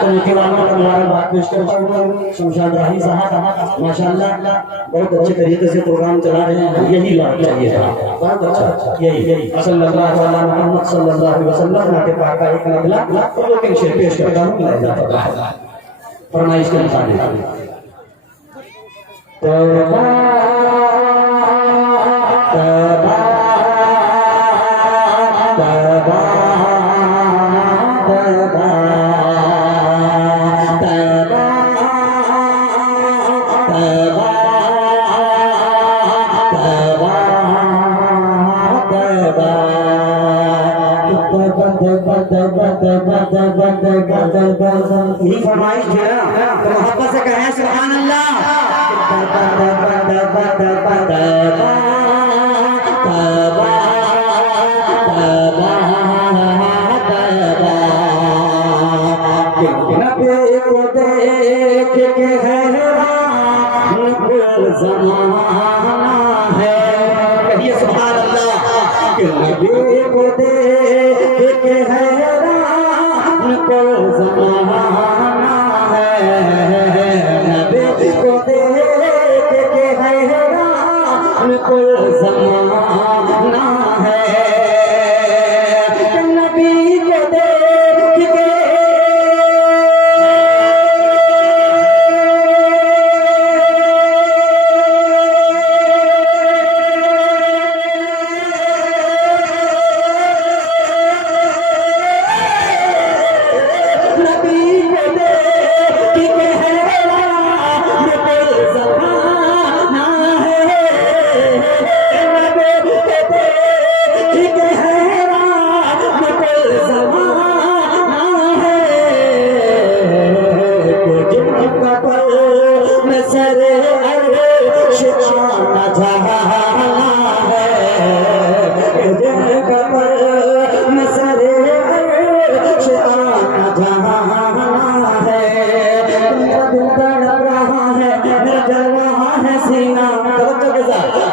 Committee वालों को मुबारकबाद पेश करता हूँ। शमशाद राही साहब माशाअल्लाह बहुत अच्छे तरीके से प्रोग्राम चला रहे हैं। यही बात चाहिए था, बहुत अच्छा यही सल्लल्लाहु अलैहि मोहम्मद सल्लल्लाहु अलैहि वसल्लम के पाक का एक नगला तो दो तीन शेर पेश करता हूँ। फरमाइश के मुताबिक तौबा तौबा तौबा तौबा यही फरमाइश है ना, तो मोहब्बत से कहें सुभान अल्लाह। नबी को देख के हैरान ज़माना है, कहिए सुभान अल्लाह। नबी को देख के हैरान ज़माना है, नबी को देख के हैरान ज़माना है, नबी को देख के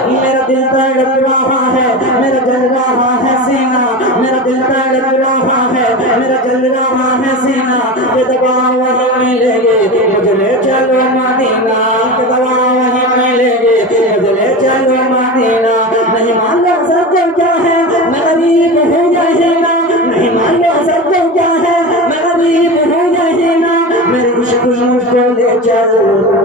मेरा दिल तड़प रहा है, मेरा जल रहा है सीना, मेरा दिल तड़प रहा है, मेरा जल रहा है सीना। ये दवा वहीं मिलेगी मुझे ले चलो मदीना, ये दवा वहीं मिलेगी मुझे ले चलो मदीना। नहीं मान लो सब क्या है मैं गरीब हूँ यही ना, नहीं मान लो सब क्या है मैं गरीब हूँ यही ना। मेरे इश्क मुझको ले चल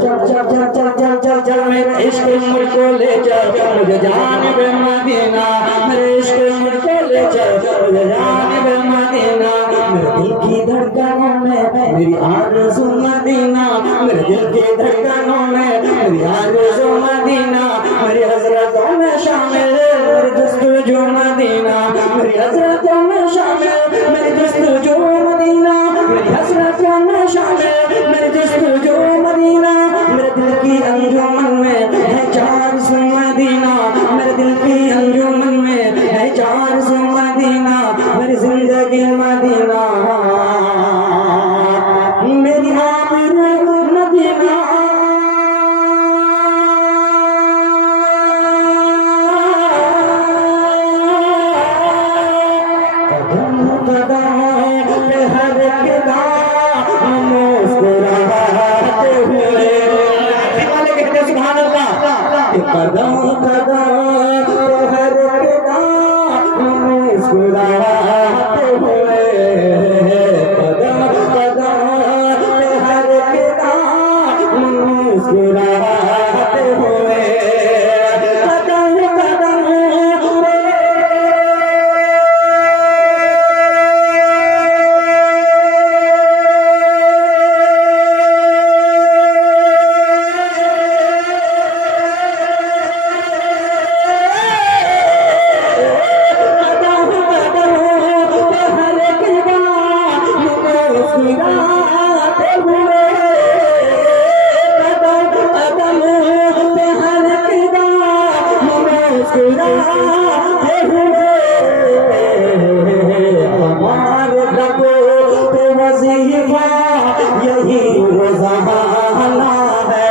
चल चल चल चल चल चल चल, मेरे इश्क मुझको ले चल मुझे जानिबे मदीना, मेरे इश्क मुझको ले चल मुझे जानिबे मदीना। मेरे दिल की धड़कनों में मेरी आरज़ू मदीना, मेरे दिल की धड़कनों में मेरी आरज़ू मदीना। मेरी हज़रतों में शामिल मेरी जस्तुजू मदीना, मेरी हज़रतों में शामिल मेरी जस्तुजू मदीना, मेरी हज़रतों में शामिल मेरी जस्तुजू मदीना। मेरे दिल की अंजुमन में है 400 मदीना, मेरे दिल की अंजुमन में है 400 मदीना। मेरी जिंदगी मदीना मेरी आबरू मदीना। कदम कदम पे हर किदा मुस्कुराते हुए, सुभान अल्लाह। कदम कदम पे हर किदा मुस्कुराते हुए, कदम कदम पे हर किदा मुस्कुराते हुए, कदम कदम हमारे लबों पे वजीफा यही रोज़ाना है,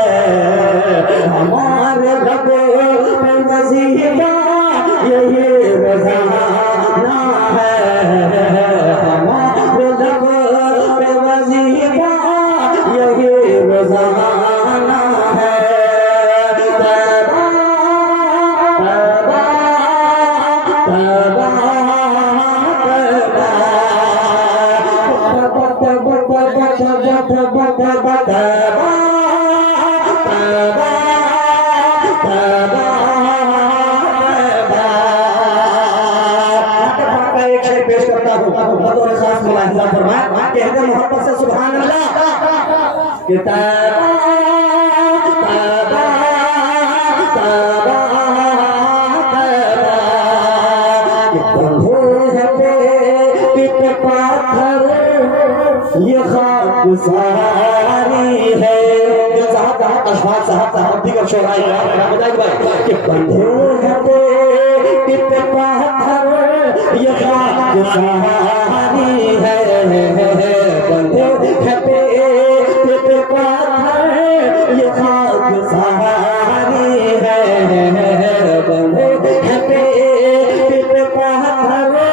हमारे लबों पे वजीफा यही रोज़ाना है, हमारे लबों पे वजीफा एक शेर पेश करता हूँ, बतौर खास मुलाहिजा फरमाएं, कहते हैं मोहब्बत से सुभान अल्लाह। ये खाकसारी है, अशफाक साहब दीगर शोराई बताइए भाई कि बंधे हैं पे पाथर ये खाकसारी है, बंधे हैं पे पाथर ये खाकसारी है, बंधे हैं पे पाथर ये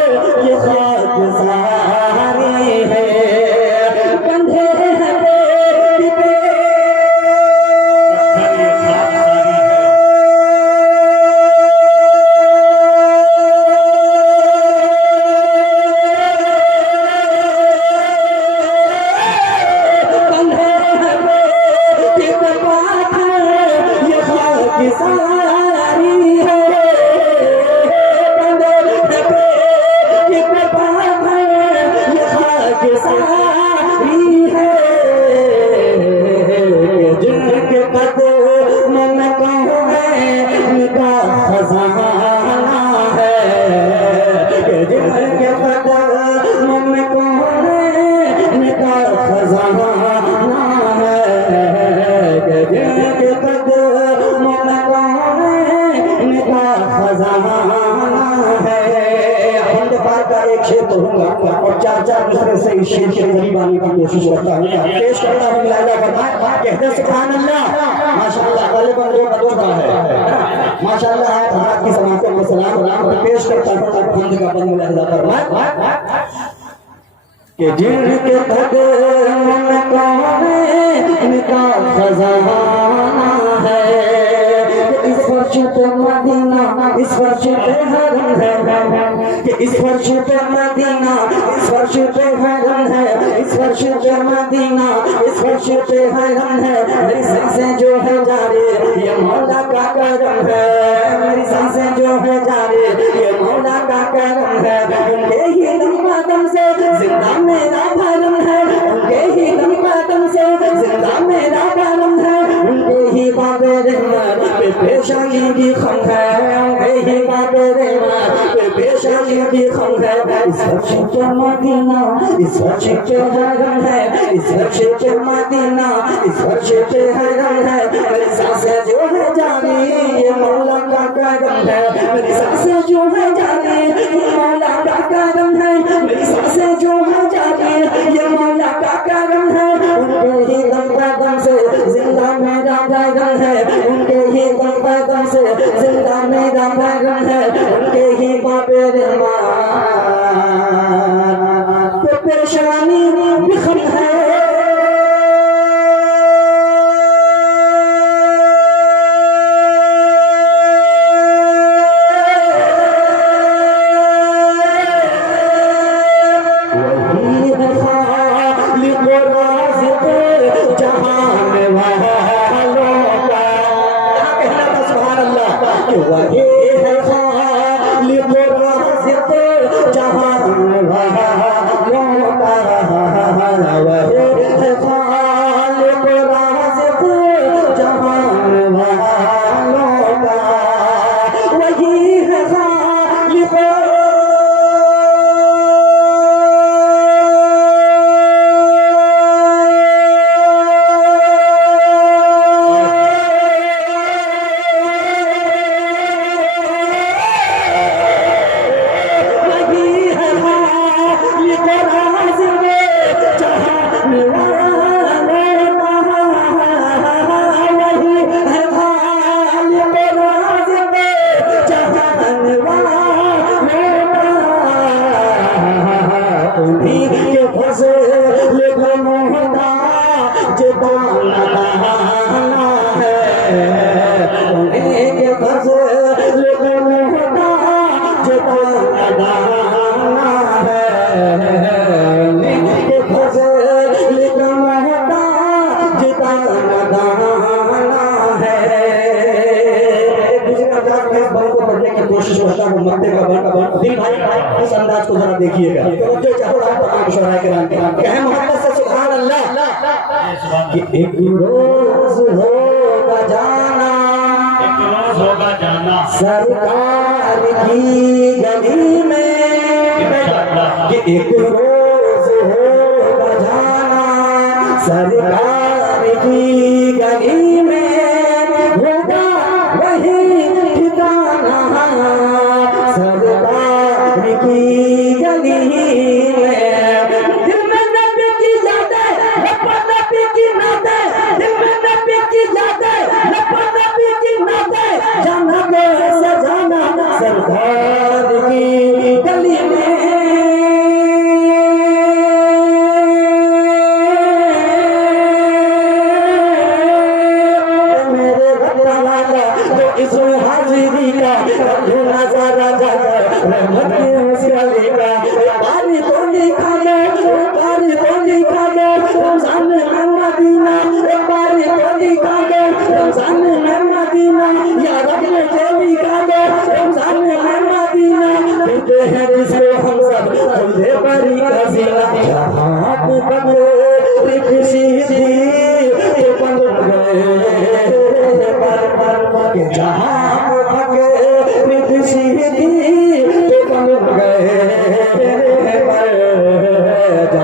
खाकसारी है, बंधे हैं पे एक शेर कहूंगा और चार दूसरे से इस शेर के करीब आने की कोशिश करता हूँ, पेश करता हूँ। मुलाहिजा फरमाएं, कहते हैं सुभान अल्लाह। माशाअल्लाह वाले पर जो बदौर है माशाअल्लाह है, हमारा की समातों को सलाम पेश करता हूँ। बंद का बंद मुलाहिजा फरमाएं कि जिनके कदम में कौन इनका खजाना है, इस फर्श पे मदीना इस फर्श पे हरम है, कि इस फर्श पे मदीना इस फर्श पे हरम है, इस फर्श पे मदीना इस फर्श पे हरम है, मेरी सांसें जो है जारी ये मौला का करम है, मेरी सांसें जो है जारी ये मौला का करम है, उनके ही दम से जिंदा मेरा धर्म है, उनके ही दम से जिंदा मेरा धर्म है, उनके ही बाबे रहमत पे पेशानी की खम है, उनके ही बाबे रहमत पे पेशानी की खम है, इस फर्श पे मदीना इस फर्श पे हरम है, इस फर्श पे मदीना इस फर्श पे हरम है, मेरी सांसें जो है जारी ये मौला का करम है, मेरी सांसें जो है जारी ये मौला का करम है, मेरी सांसें जो है जारी ये मौला का करम है, उनके ही दम से जिंदा मेरा धर्म है, उनके ही दम से जिंदा मेरा धर्म है, उनके ही बाबे रहमत पे पेशानी बिखम है। वही है खालिक अंदाज को जरा देखिएगा, तवज्जो चाहो आप तमाम शुराए किराम कहे मोहब्बत से सुभान अल्लाह कि एक रोज होगा जाना, एक रोज होगा जाना सरकार की गली में, कि एक रोज होगा जाना सरकार की गली में, होगा वही ठिकाना सरकार की गली में। दिल में नबी की यादें, लपा नबी की नादें, दिल में नबी की यादें, लपा नबी की नादें, जाना कैसे जाना सरकार की गली में। मेरे रब्बाना जो इस हाजिरी का नजारा जाता रहमत की उसका पानी तो नहीं खाने, पानी तो नहीं खाने, रमजान में मदीना, पानी तो नहीं खाने, रमजान में मदीना, या रब ने जेली खाने, रमजान में मदीना, कहते हैं जिसको हम सब खुले बरी का जिला, जहाँ पे बंदे किसी के बंद गए पर जहाँ पे किसी के बंद गए पर जहाँ पे किसी के बंद गए पर जहाँ पे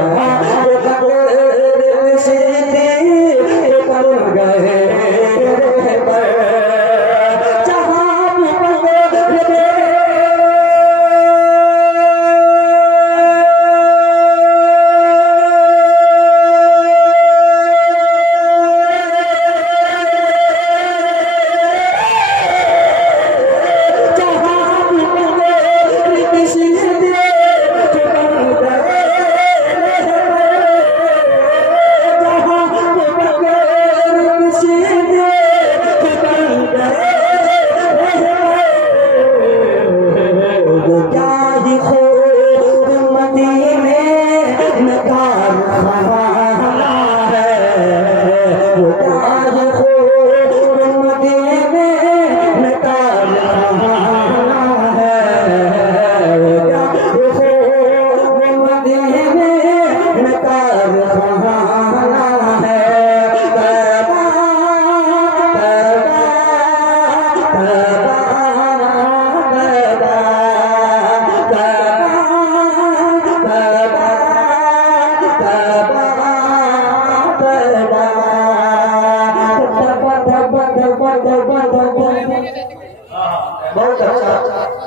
बहुत अच्छा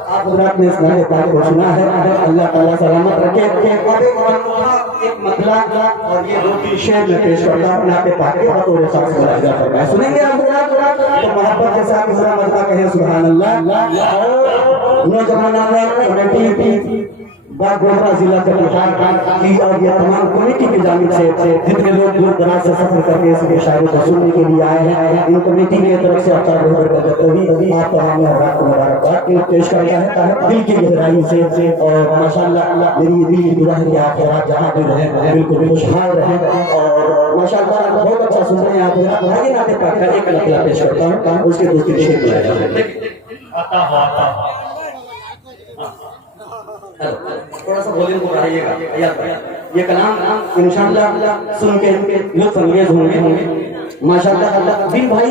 आप हजरात ने इस गाने पाक को सुना है। अल्लाह ताला सलामत रखे। एक मतला और ये दो तीन शेर में पेश करता हूं अपने पाक के बतौर साथ फरमाए सुनेंगे आप तो मोहब्बत के साथ पूरा मर्दा कहें सुभान अल्लाह। नौजवान कमेटी बागोड़ा जिला के की और ये तमाम कमेटी की जानिब से जितने लोग दूर दराज से सफर करके इसके शायरों को सुनने के लिए आए हैं, इन कमेटी की तरफ से अच्छा अभी आप तमाम को मुबारकबाद पेश कर रहा है दिल की गहराई से। और माशाअल्लाह मेरी दिल की दुआ है कि आप जहाँ भी रहे बिल्कुल खुशहाल रहे और माशाअल्लाह बहुत अच्छा सुन रहे हैं आप। आगे नाते पाक का एक लफला पेश करता हूँ, उसके दूसरी शेर थोड़ा सा वॉल्यूम को बढ़ाइएगा। ये कलाम इंशाअल्लाह सुन के लुत्फ अंगेज होंगे माशाअल्लाह। दिल भाई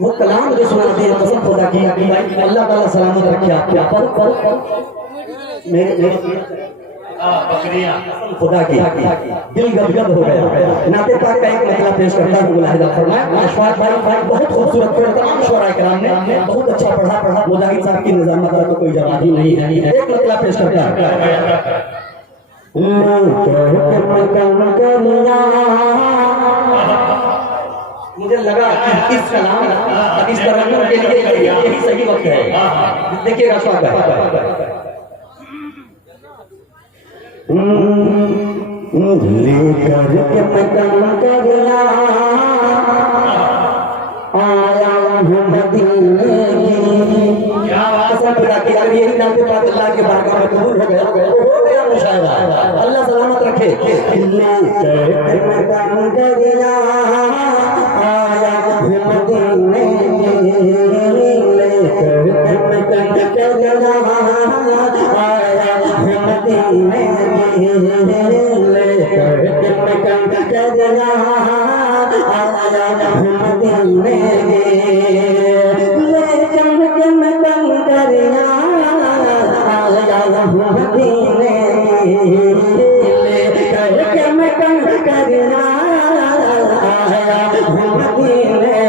वो कलाम जो सुनाते हैं कसम खुदा की अल्लाह ताला सलामत रखे आपके पर मेरे खुदा की दिल गदगद हो गया। नाते पाक का एक मतला पेश करता हूँ मुलाहिजा फरमाएं। अशफाक भाई बहुत खूबसूरत पढ़ा, तमाम शुराए किराम ने बहुत अच्छा पढ़ा। मुजाहिद साहब की निजामत का तो कोई जवाब ही नहीं है। एक मतला पेश करता है मुझे लगा कि इस कलाम इस तरह के लिए यही सही वक्त है। देखिएगा स्वागत लेकर के मकान करना आया हूँ मदीने की। क्या बात है पता कि अगर यही नाते पाक अल्लाह के बारगाह में कबूल हो गया मुशाहिदा। अल्लाह सलामत रखे। लेकर के मकान करना आया हूँ मदीने की। लेकर के मकान करना आया हूँ करना आया मदीने लेकर के मैं कम करना आया मदीने लेकर के मैं कम करना आया मदीने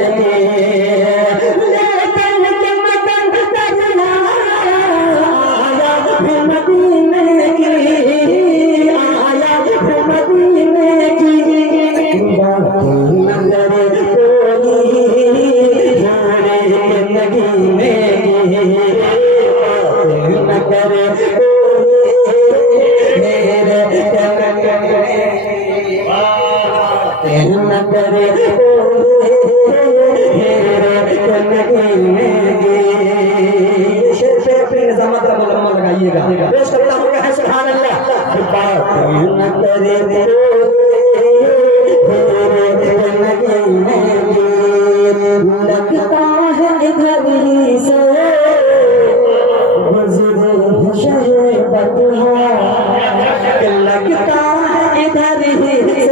लगता है इधर ही से लगता है इधर ही से लगता है इधर ही से लगता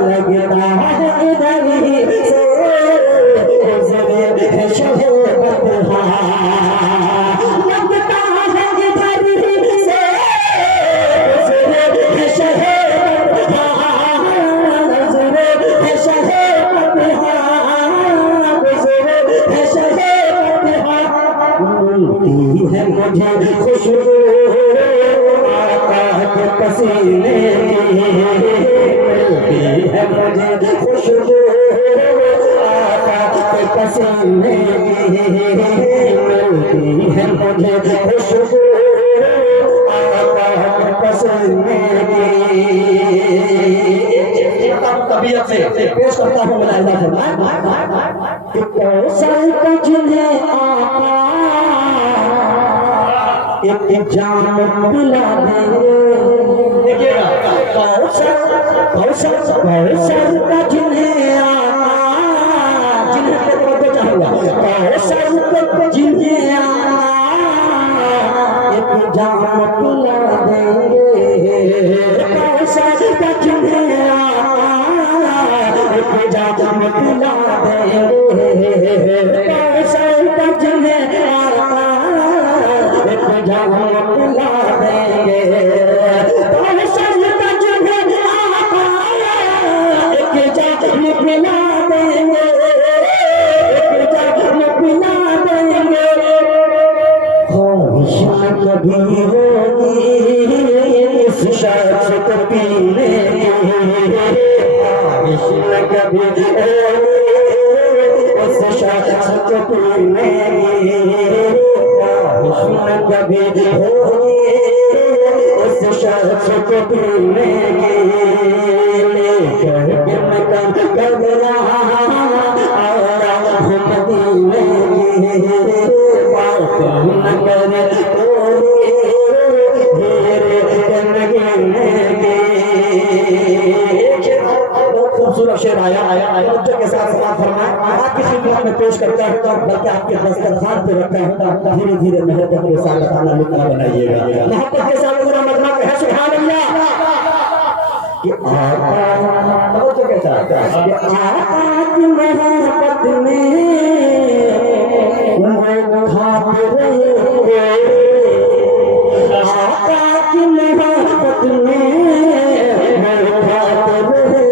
है इधर ही से है मुझे खुशबू आका के पसीने मिलती है मुझे खुशबू आका के पसीने मिलती है मुझे खुशबू आका के पसीने तबीयत से पेश करता हूँ मुलाहिजा फरमाए कि कौशल का जिन्हें आका एक जाम पिला देंगे देखिएगा कौशल कौशल कौशल का जिन्हें आका जिन्हें पे चाहूंगा कौशल का जिन्हें आका एक जाम पिला देंगे कौशल का जिन्हें आका एक जाम पिला देंगे कौशल का जिन्हें आका जाम पिला देंगे कौशल का जिन्हें आका एक जाम पिला देंगे एक जाम पिला देंगे ख्वाहिश कभी होगी इस शख्स को पीने ख्वाहिश कभी होगी इस शख्स को पीने कभी होगी उस शख्स को पीने लेकर के मैं कर रहा मदीने बात न करे खूबसूरत शेर आया के साथ समाप्त फरमाए आपकी खिदमत में पेश करता हूँ बल्कि आपके दस्तरखान पे रखता हूँ धीरे धीरे मोहब्बत के साथ खाना लुत्फा बनाइएगा मोहब्बत के साथ मेरा मतलब है सुभान अल्लाह कि आका तो कैसा कि आका की मोहब्बत में वो खाते रहे आका की मोहब्बत में वो खाते रहे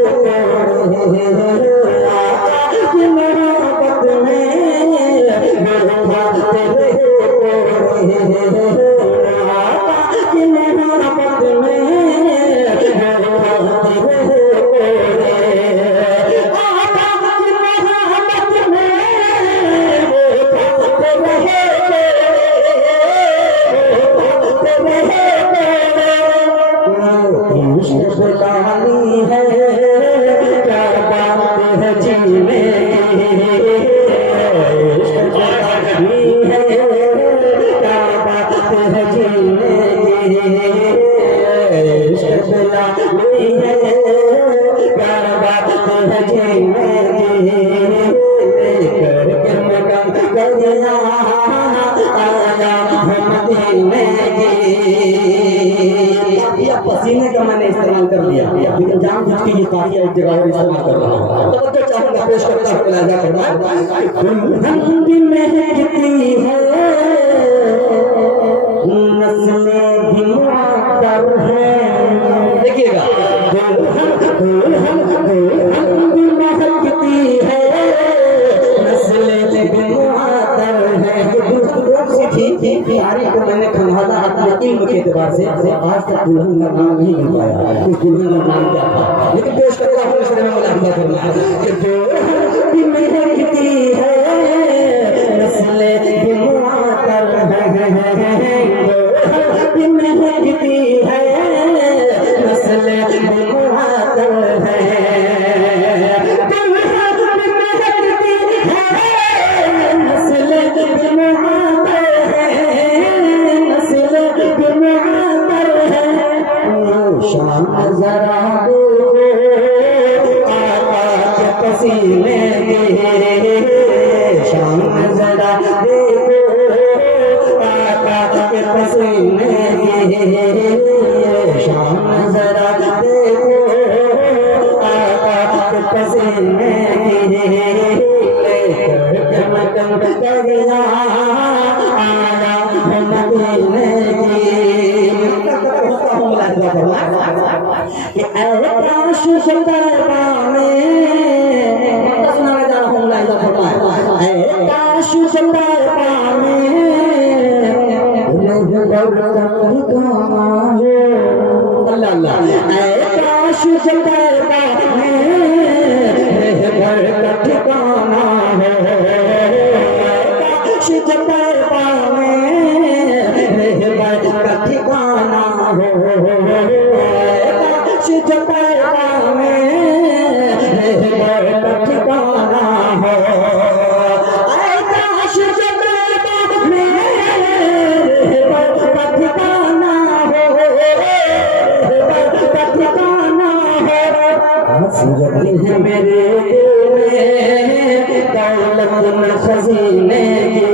की ये काफिया एक जगह और इस्तेमाल कर रहा हूं। तो बच्चे चाहूंगा पेश करता हूं कलाजा फरमाए दुल्हन भी महकती है नस्लें भी मुअत्तर है। देखिएगा दुल्हन भी महकती है नस्लें भी मुअत्तर है। तारीख को मैंने खंगाला अपने इल्म के एतबार से आज तक दुल्हन का नाम नहीं मिल पाया कि दुल्हन का नाम क्या था, लेकिन पेश करता हूं इस में मुलाहिजा करना कि दुल्हन भी महकती है नस्लें भी मुअत्तर है। दुल्हन भी महकती है नस्लें भी मुअत्तर है। जरा आका के पसीने शाम जरा देखो आका के पसीने शाम जरा देखो आका के पसीने कि काश शतरबा में सुनाने जा रहा हूँ मुलाहिजा फरमाए काश शतरबा में अल्लाह अल्लाह काश शतरबा में घर का ठिकाना है। काश शतरबा में घर का ठिकाना हो। ठिकाना हो काश ठिकाना हो मेरे दौलत न खजीने की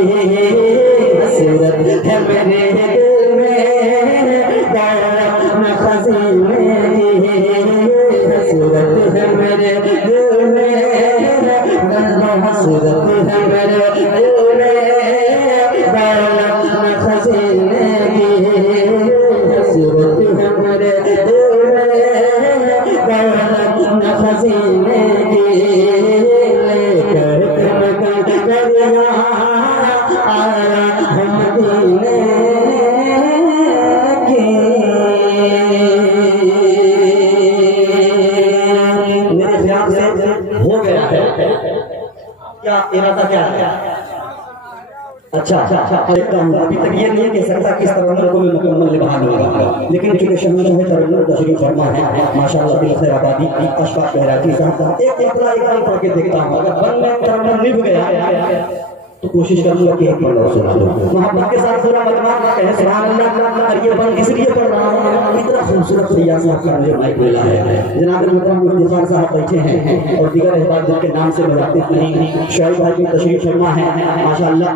हसरत है मेरे दिल में दौलत न खजीने हसरत है मेरे दिल में हसरत है मेरे दिल में दौलत न खजीने की हसरत है मेरे दिल में दौलत न खजीने की लेकर दरिया आया हम दीने की। मेरे ख्याल से हो गया है। क्या इरादा क्या है? अच्छा अभी तक ये नहीं कह सकता किस तरह को मैं मुकम्मल निभा लूंगा, लेकिन चूंकि शहर है तरन्नुम तशरीफ फरमा है माशाअल्लाह दिल खैर आबादी अशफाक कहराती साहब एक पढ़ के देखता हूं, अगर बन में तरन्नुम निभ गया तो कोशिश करूंगा कि एक पढ़ लो सुना दो मोहब्बत के साथ थोड़ा मजमा कहे सुभान अल्लाह। और ये बन इसलिए पढ़ रहा हूं इतना खूबसूरत रियाज़ आपका मुझे माइक मिला है। जनाब मोहतरम मुफ्ती खान साहब बैठे हैं और दीगर अहबाब जिनके नाम से मैं वाकिफ नहीं, शोएब भाई की तशरीफ फरमा है माशाअल्लाह।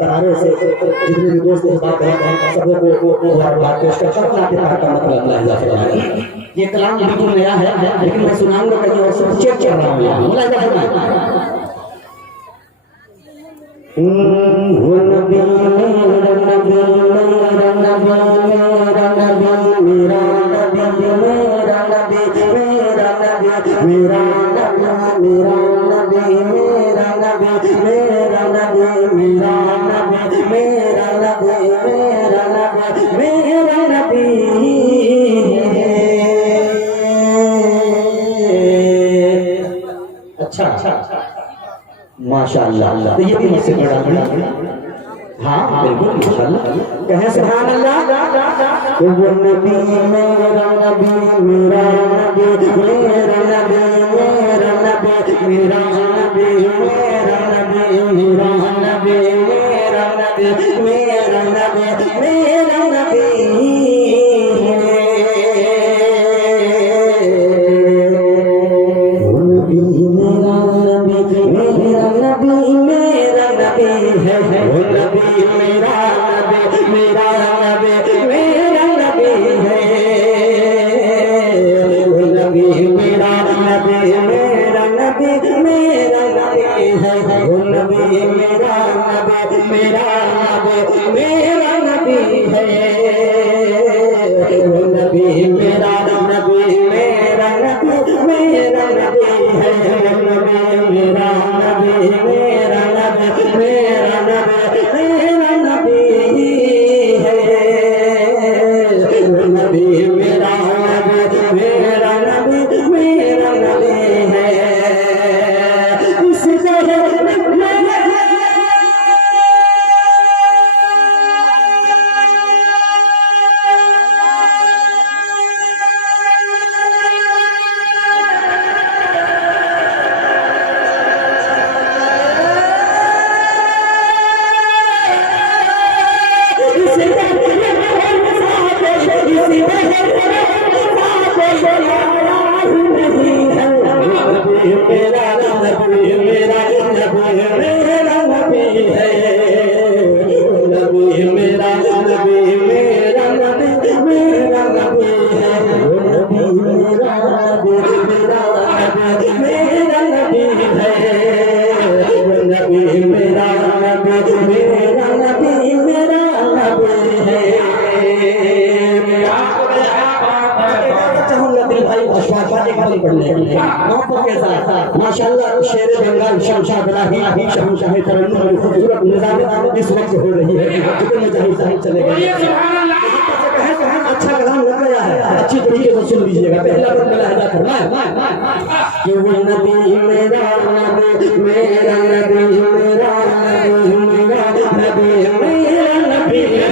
करारे से जितने भी दोस्त अहबाब हैं सबको मुबारकबाद पेश करता हूं। आपके पास का मतलब मुलाहिजा फरमाएं। ये कलाम बिल्कुल नया है लेकिन मैं सुनाऊंगा कहीं और से चेक कर रहा हूं। मुलाहिजा फरमाएं। नबी मेरा नबी मेरा नबी मेरा नबी मेरा नबी मेरा नबी मेरा नबी मेरा नबी मेरा नबी मेरा नबी मेरा नबी मेरा नबी मेरा नबी मेरा नबी मेरा नबी। अच्छा माशाअल्लाह। तो ये भी मुझसे बड़ा हाँ बिल्कुल माशाअल्लाह कहे सुभान अल्लाह। वो नबी मेरा नबी मेरा नबी मेरा नबी मेरा नबी मेरा नबी मेरा नबी मेरा नबी मेरा नबी मेरा नबी मेरा नबी। मेरा नबी है वो नबी नबी मेरा नबी मेरा नबी है, वो नबी मेरा नबी मेरा नबी मेरा नबी है, नबी मेरा नबी मेरा नबी मेरा नबी मेरा नबी है, वो नबी मेरा नबी मेरा नबी मेरा नबी है। इसी माशाअल्लाह शेर बंगाल शमशाद इलाही शहंशाह तरन्नुम और खूबसूरत निजाम इस वक्त हो रही है, जितने मुजाहिद साहिब चले गए। अच्छा कलाम लग गया है, अच्छी तरीके से सुन लीजिएगा। पहला बार मुलाहिजा फरमाया कि वो नबी मेरा नबी मेरा नबी मेरा नबी मेरा नबी मेरा नबी है,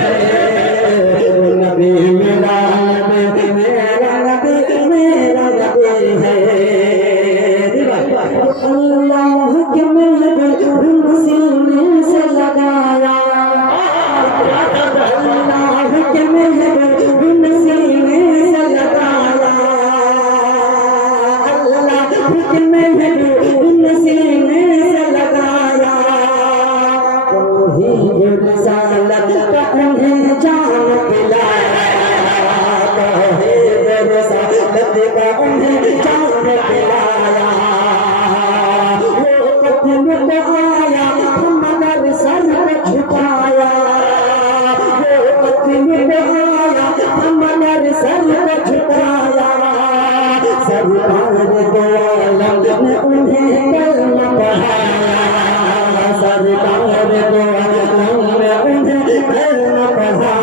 वो नबी मेरा नबी मेरा नबी मेरा नबी है। अल्लाह के महबूब सीने से लगाया, अल्लाह के महबूब सीने से लगाया, अल्लाह के महबूब सीने से लगाया, तौहीद रिसालत का उन्हें जान पिलाया, तौहीद रिसालत का उन्हें जान पिलाया। आया मगर सर पे झुकाया, वो आया मगर सर पे झुकाया, सरकार दो आलम ने उन्हें कलमा पढ़ाया, सरकार दो आलम ने उन्हें कलमा पढ़ाया।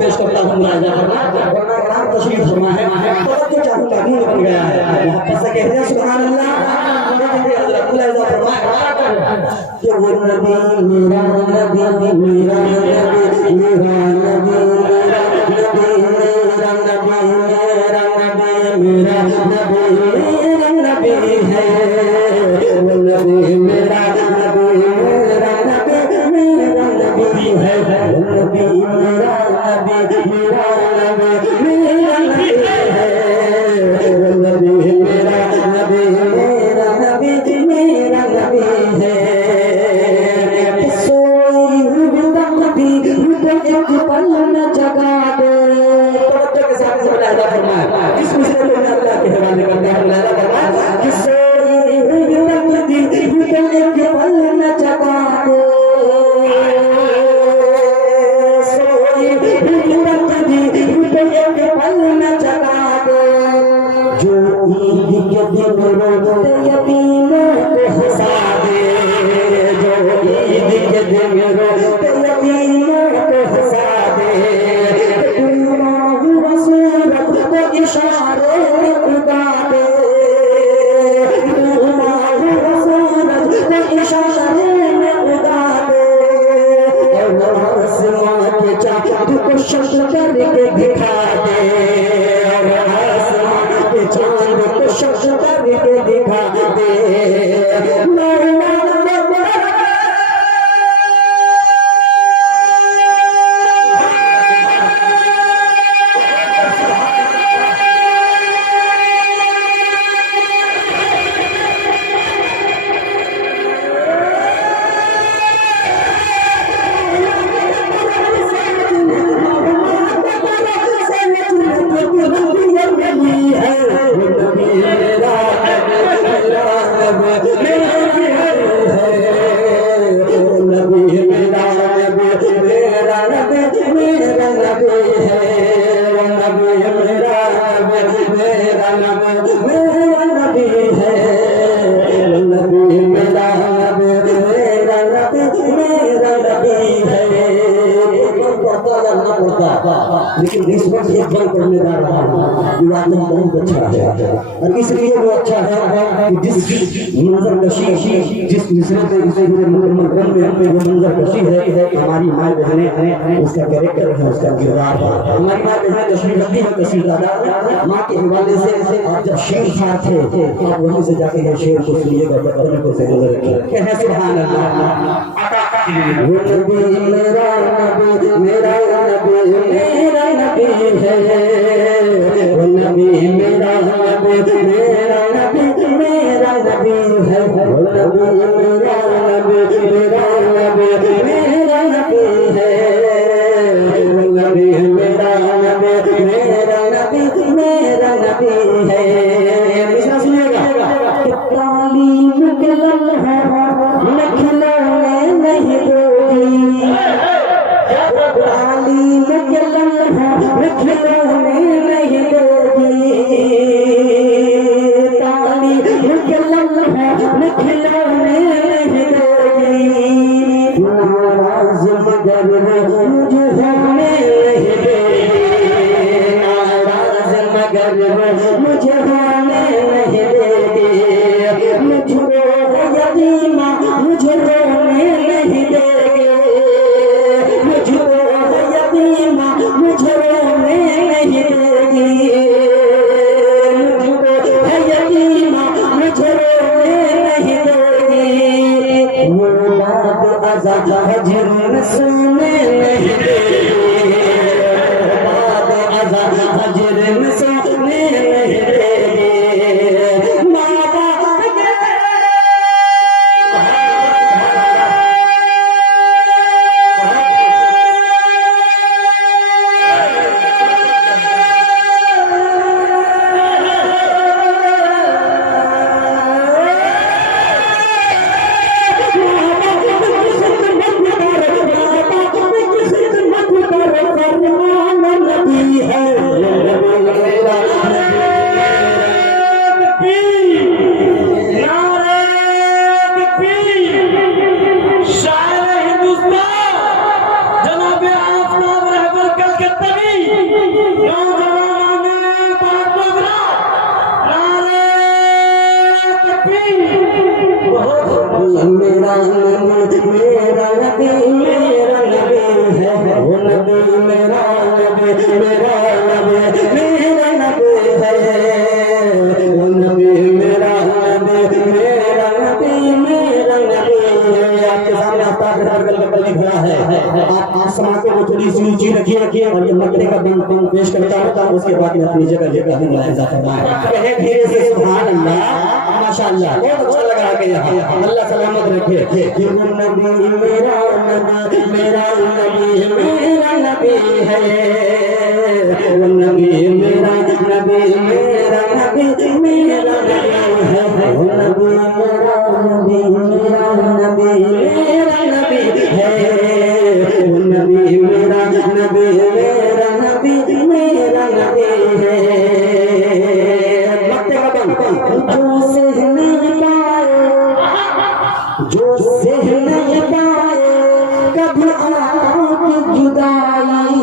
पेश करता हूँ राजा तशरीफ फरमा है तो चाहूंगा बन गया है मोहब्बत से कहते हैं सुभान अल्लाह। कि वो नबी मेरा नबी मेरा नबी मेरा नबी मेरा नबी मेरा नबी मेरा नबी मेरा नबी है, वो नबी मेरा नबी मेरा नबी मेरा नबी है, वो नबी मेरा नबी मेरा नबी मेरा नबी है, वो नबी मेरा नबी मेरा नबी मेरा नबी है। सोई हुई तकदी मुझे एक पल न जगा दे, तवज्जो के साथ मुलाहिजा फरमाए, इस मिसरे को अल्लाह के हवाले करते हैं। मुलाहिजा फरमाए कि सोई हुई तकदी मुझे एक पल न जगा दे, सोई हुई तकदी मुझे एक पल न जगा दे, जो ईद के दिन रोते यतीमों को हंसा दे, जो ईद के दिन रोते यतीमों चांद को शक करके दिखा दे, आसमान के चांद को शक करके दिखा दे। लेकिन इस वक्त एक बार करने जा रहा हूँ, विवादन बहुत अच्छा है और इसलिए वो अच्छा है कि जिस मंजर कशी, जिस मिसरे पे इसे पूरे मुकम्मल में वो मंजर कशी है, हमारी माँ बहनें उसका कैरेक्टर है, उसका किरदार है। हमारी माँ बहनें कशी रखती है, कशी दादा माँ के हवाले से। और जब शेर साथ है आप वहीं से जाके ये शेर को सुनिएगा, जब अपने को से नजर रखिए। सुभान अल्लाह। वो नबी मेरा नबी, मेरा नबी, मेरा नबी है। वो नबी मेरा नबी, मेरा नबी, मेरा नबी है। वो नबी मेरा नबी, मेरा नबी, मेरा नबी है। वो नबी मेरा नबी, मेरा नबी, मेरा नबी है। मिसरा सुनिएगा। तालीम के लम्हा न खिलौने नहीं दोगी, तालीम के लम्हा न खिलौने नहीं दोगी, तालीम के लम्हा न खिलौने नहीं दोगी। नाराज मगर मुझे होने नहीं देगी, नाराज मगर मुझे होने नहीं देगी। मुझको यतीमा मुझे रोने नहीं देगी, मुझको यतीमा मुझे रोने नहीं देगी, मुझको यतीमा मुझे रोने नहीं देगी। मुराद आज़ाद हजर सुनने नहीं देगी, मुराद आज़ाद हजर सुनने नहीं देगी। मेरा नबी, मेरा नबी, मेरा नबी है। वो नबी मेरा नबी, मेरा नबी, मेरा नबी है। वो नबी मेरा नबी, मेरा नबी, मेरा नबी है। आपके सामने आफ्ताब लिख रहा है, आप आसमान को थोड़ी सी ऊंची रखिए और ये मकने का बिन पेश करता हूँ, तब उसके बाद में अपनी जगह मुलाहिजा फरमाएं। कहे धीरे से सुभान अल्लाह, माशाअल्लाह, बहुत अच्छा लग रहा है यहाँ। अल्लाह सलामत रखे। वो नबी मेरा नबी, मेरा नबी, मेरा नबी है। वो नबी मेरा नबी, मेरा नबी, मेरा नबी है। वो नबी मेरा नबी, मेरा नबी, मेरा नबी है। वो नबी मेरा नबी, मेरा नबी, मेरा नबी है। वक्त का बंद जो से नहीं पाए, जो से नहीं पाए कभी आपकी जुदाई।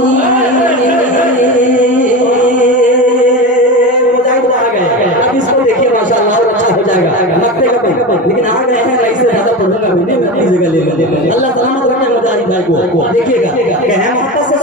अब इसको देखिए माशाअल्लाह और अच्छा हो जाएगा। वक्त का बंद, लेकिन आ गए हैं नहीं से ज्यादा पढ़ूंगा भी नहीं, मैं अपनी जगह ले। अल्लाह सलामत रखे मुजाहिद भाई को। देखिएगा मोहब्बत से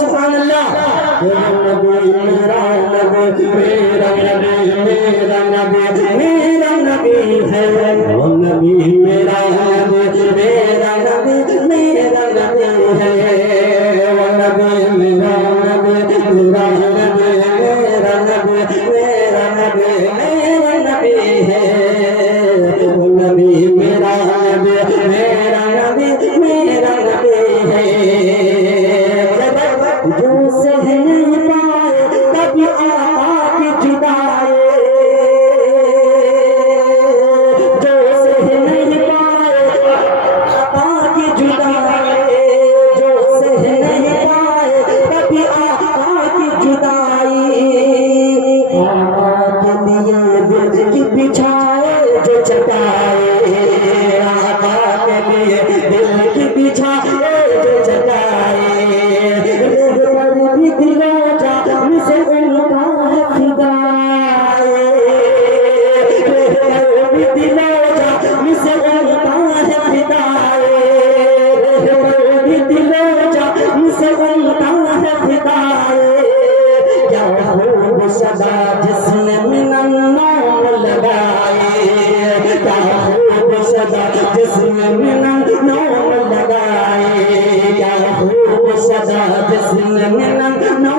सीने में नाम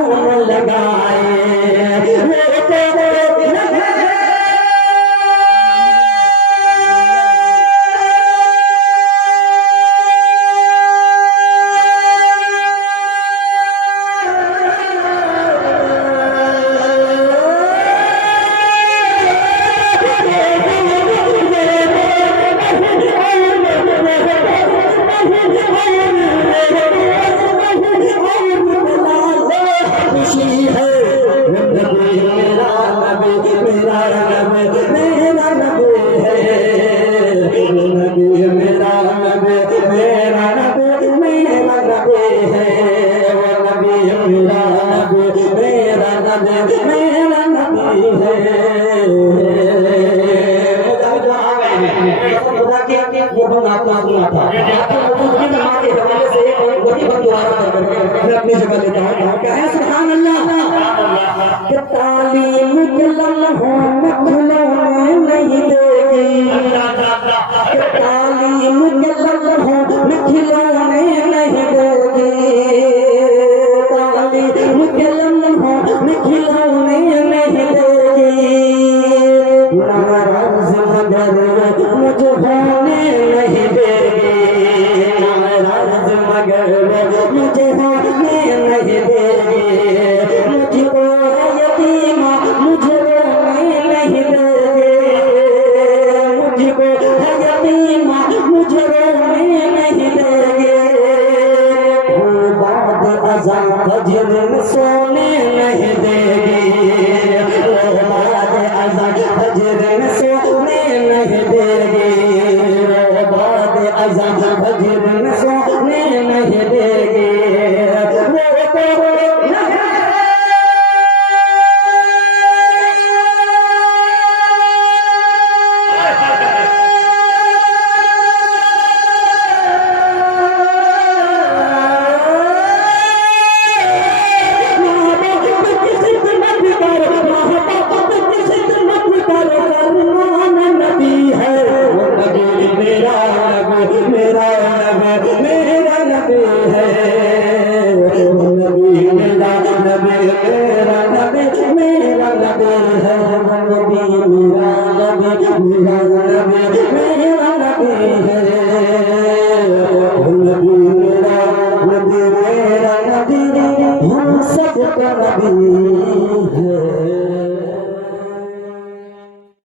लगाए अपनी जगह लेता हूँ कहे सुभान अल्लाह कि तालीम के लम्हों में खिलौने नहीं देगी तालीम के लम्हों में खिलौने नहीं देगी तालीम के लम्हों में खिलौने नहीं देगी नाराज मगर मुझे होने नहीं देगी नाराज मगर मुझे होने नहीं देगी मुझको यतीमा मुझे रोने नहीं देगी मुझको यतीमा मुझे रोने नहीं देगी बाद अज़ां फजर में सोने नहीं देगी बाद अज़ां फजर में सोने नहीं देगी बाद अज़ां फजर में सोने नहीं देगी सबका नबी है।